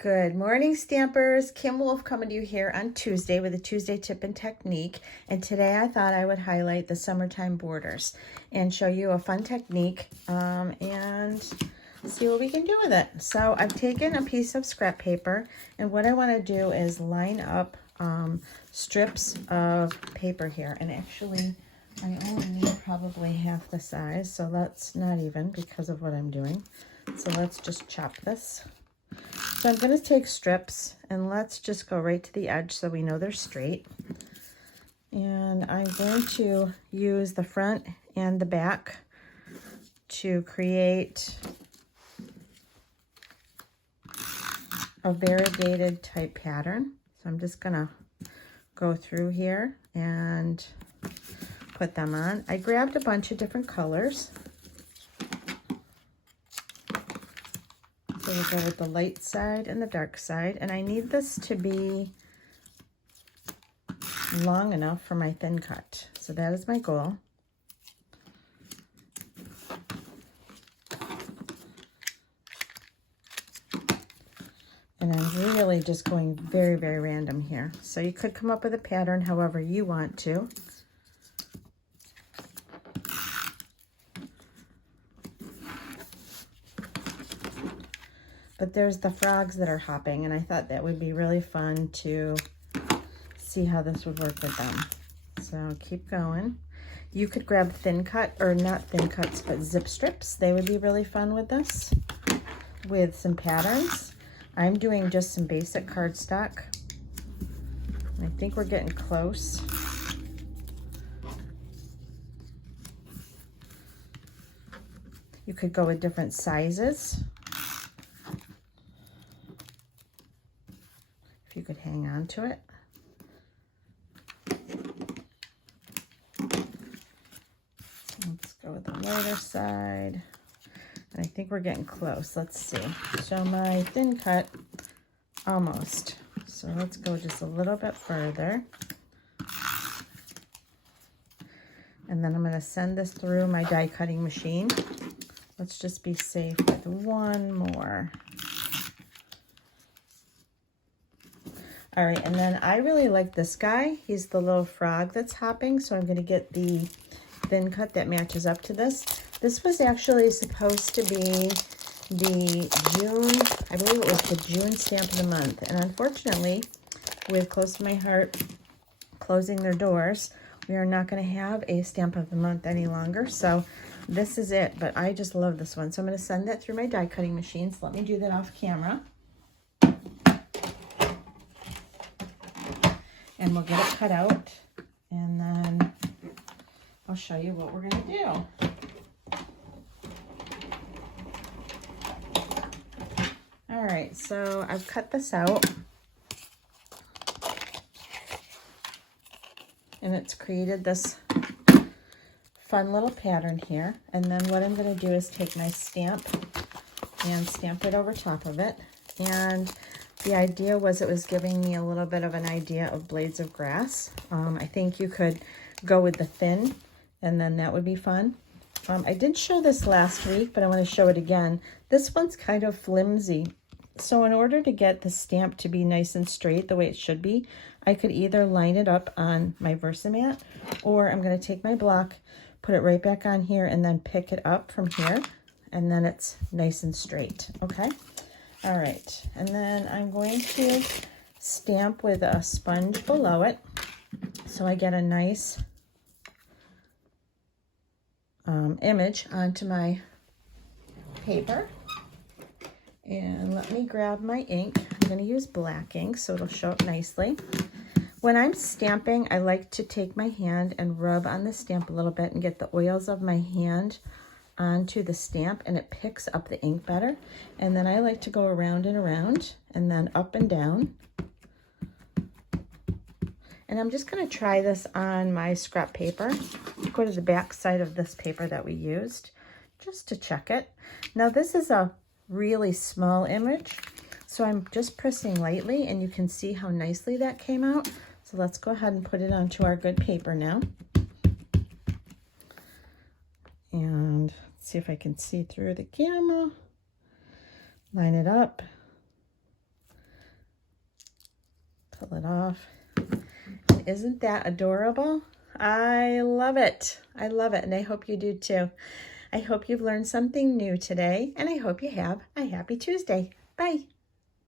Good morning, Stampers. Kim Wolf coming to you here on Tuesday with a Tuesday tip and technique. And today I thought I would highlight the summertime borders and show you a fun technique and see what we can do with it. So I've taken a piece of scrap paper, and what I want to do is line up strips of paper here. And actually, I only need probably half the size, so that's not even because of what I'm doing. So let's just chop this. So I'm going to take strips and let's just go right to the edge so we know they're straight. And I'm going to use the front and the back to create a variegated type pattern. So I'm just going to go through here and put them on. I grabbed a bunch of different colors. So we'll go with the light side and the dark side. And I need this to be long enough for my thin cut. So that is my goal. And I'm really just going very, very random here. So you could come up with a pattern however you want to. But there's the frogs that are hopping, and I thought that would be really fun to see how this would work with them. So keep going. You could grab thin cut, or not thin cuts, but zip strips. They would be really fun with this, with some patterns. I'm doing just some basic cardstock. I think we're getting close. You could go with different sizes. If you could hang on to it. Let's go with the lighter side. And I think we're getting close. Let's see. So my thin cut, almost. So let's go just a little bit further. And then I'm going to send this through my die cutting machine. Let's just be safe with one more. All right, and then I really like this guy. He's the little frog that's hopping, so I'm going to get the thin cut that matches up to this. This was actually supposed to be the June, I believe it was the June stamp of the month. And unfortunately, with Close to My Heart closing their doors, we are not going to have a stamp of the month any longer. So this is it, but I just love this one. So I'm going to send that through my die cutting machine. So let me do that off camera. And we'll get it cut out, and then I'll show you what we're going to do. All right, so I've cut this out, and it's created this fun little pattern here. And then what I'm going to do is take my stamp and stamp it over top of it. And the idea was it was giving me a little bit of an idea of blades of grass. I think you could go with the thin, and then that would be fun. I did show this last week, but I want to show it again. This one's kind of flimsy. So in order to get the stamp to be nice and straight the way it should be, I could either line it up on my Versamat, or I'm going to take my block, put it right back on here, and then pick it up from here, and then it's nice and straight, okay? All right, and then I'm going to stamp with a sponge below it so I get a nice image onto my paper. And let me grab my ink. I'm going to use black ink so it'll show up nicely. When I'm stamping, I like to take my hand and rub on the stamp a little bit and get the oils of my hand onto the stamp, and it picks up the ink better. And then I like to go around and around, and then up and down. And I'm just going to try this on my scrap paper. Go to the back side of this paper that we used just to check it. Now this is a really small image, so I'm just pressing lightly, and you can see how nicely that came out. So let's go ahead and put it onto our good paper now. And see if I can see through the camera. Line it up. peel it off. Isn't that adorable? I love it. I love it, and I hope you do too. I hope you've learned something new today, and I hope you have a happy Tuesday. Bye.